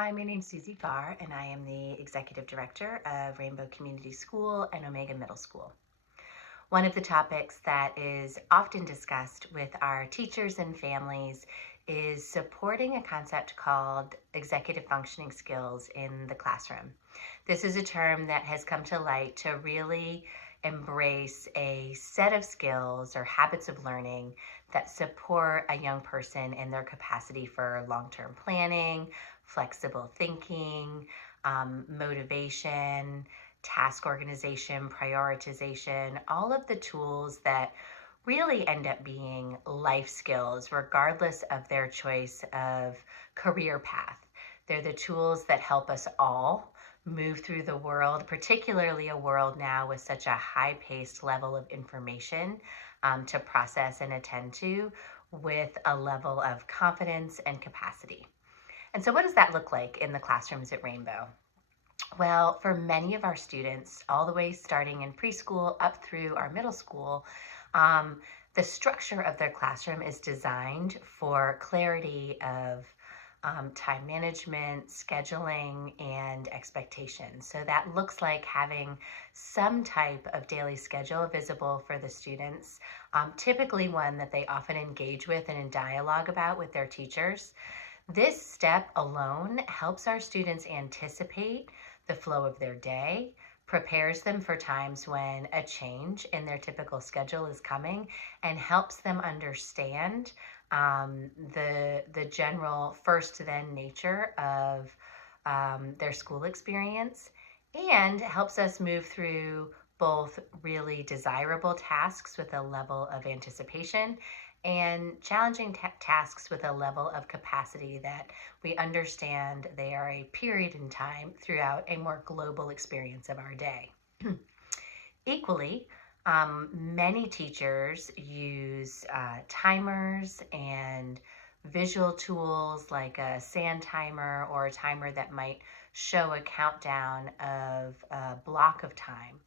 Hi, my name's Susie Fahrer, and I am the Executive Director of Rainbow Community School and Omega Middle School. One of the topics that is often discussed with our teachers and families is supporting a concept called executive functioning skills in the classroom. This is a term that has come to light to really embrace a set of skills or habits of learning that support a young person in their capacity for long-term planning, flexible thinking, motivation, task organization, prioritization, all of the tools that really end up being life skills, regardless of their choice of career path. They're the tools that help us all move through the world, particularly a world now with such a high-paced level of information to process and attend to, with a level of confidence and capacity. And so what does that look like in the classrooms at Rainbow? Well, for many of our students, all the way starting in preschool up through our middle school, the structure of their classroom is designed for clarity of time management, scheduling, and expectations. So that looks like having some type of daily schedule visible for the students, typically one that they often engage with and in dialogue about with their teachers. This step alone helps our students anticipate the flow of their day, prepares them for times when a change in their typical schedule is coming, and helps them understand the general first then nature of their school experience, and helps us move through both really desirable tasks with a level of anticipation and challenging tasks with a level of capacity that we understand they are a period in time throughout a more global experience of our day. Equally, many teachers use timers and visual tools like a sand timer or a timer that might show a countdown of a block of time.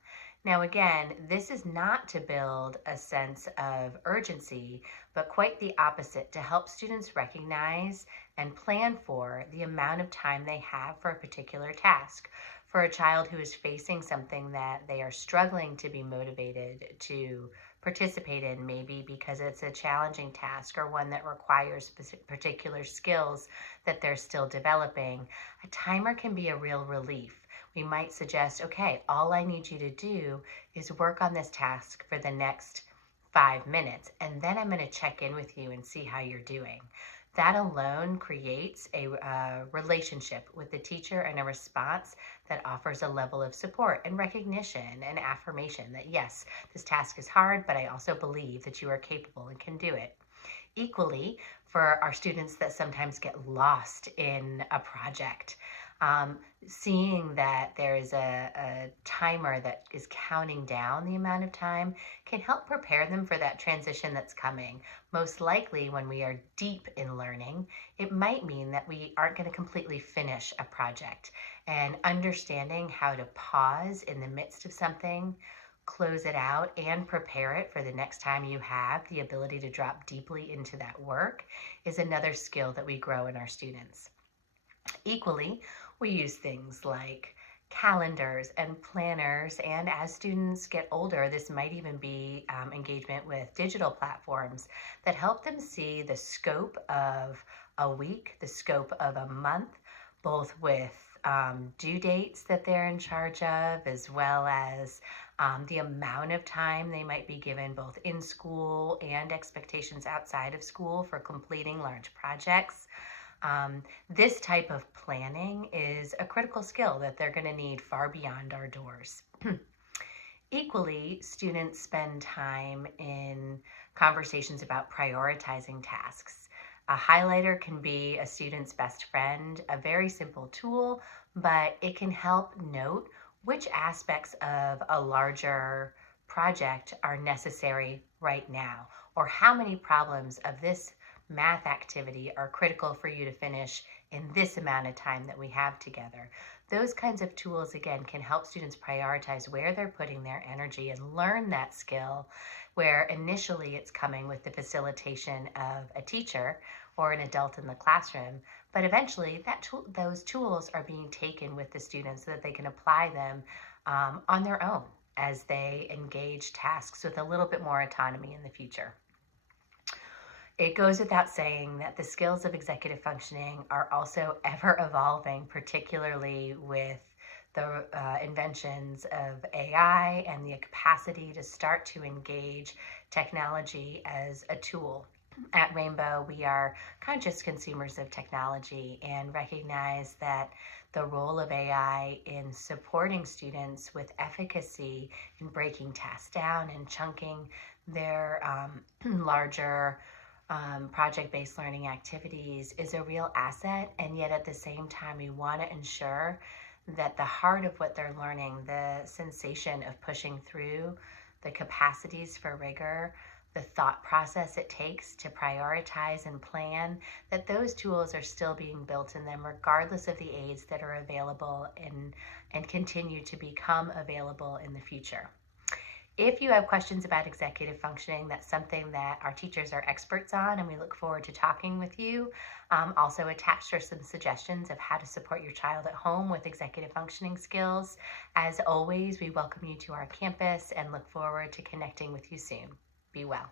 Now, again, this is not to build a sense of urgency, but quite the opposite, to help students recognize and plan for the amount of time they have for a particular task. For a child who is facing something that they are struggling to be motivated to participate in, maybe because it's a challenging task or one that requires particular skills that they're still developing, a timer can be a real relief. We might suggest, okay, all I need you to do is work on this task for the next 5 minutes, and then I'm going to check in with you and see how you're doing. That alone creates a relationship with the teacher and a response that offers a level of support and recognition and affirmation that, yes, this task is hard, but I also believe that you are capable and can do it. Equally, for our students that sometimes get lost in a project, seeing that there is a timer that is counting down the amount of time can help prepare them for that transition that's coming. Most likely, when we are deep in learning, it might mean that we aren't going to completely finish a project. And understanding how to pause in the midst of something, close it out, and prepare it for the next time you have the ability to drop deeply into that work is another skill that we grow in our students. Equally, we use things like calendars and planners, and as students get older, this might even be engagement with digital platforms that help them see the scope of a week, the scope of a month, both with due dates that they're in charge of, as well as the amount of time they might be given both in school and expectations outside of school for completing large projects. This type of planning is a critical skill that they're going to need far beyond our doors. Equally, students spend time in conversations about prioritizing tasks. A highlighter can be a student's best friend, a very simple tool, but it can help note which aspects of a larger project are necessary right now, or how many problems of this math activity are critical for you to finish in this amount of time that we have together. Those kinds of tools, again, can help students prioritize where they're putting their energy and learn that skill, where initially it's coming with the facilitation of a teacher, or an adult in the classroom. But eventually, those tools are being taken with the students so that they can apply them on their own as they engage tasks with a little bit more autonomy in the future. It goes without saying that the skills of executive functioning are also ever evolving, particularly with the inventions of AI and the capacity to start to engage technology as a tool. At Rainbow, we are conscious consumers of technology and recognize that the role of AI in supporting students with efficacy in breaking tasks down and chunking their larger project-based learning activities is a real asset, and yet at the same time we want to ensure that the heart of what they're learning, the sensation of pushing through, the capacities for rigor, the thought process it takes to prioritize and plan, that those tools are still being built in them regardless of the aids that are available and continue to become available in the future. If you have questions about executive functioning, that's something that our teachers are experts on, and we look forward to talking with you. Also attached are some suggestions of how to support your child at home with executive functioning skills. As always, we welcome you to our campus and look forward to connecting with you soon. Be well.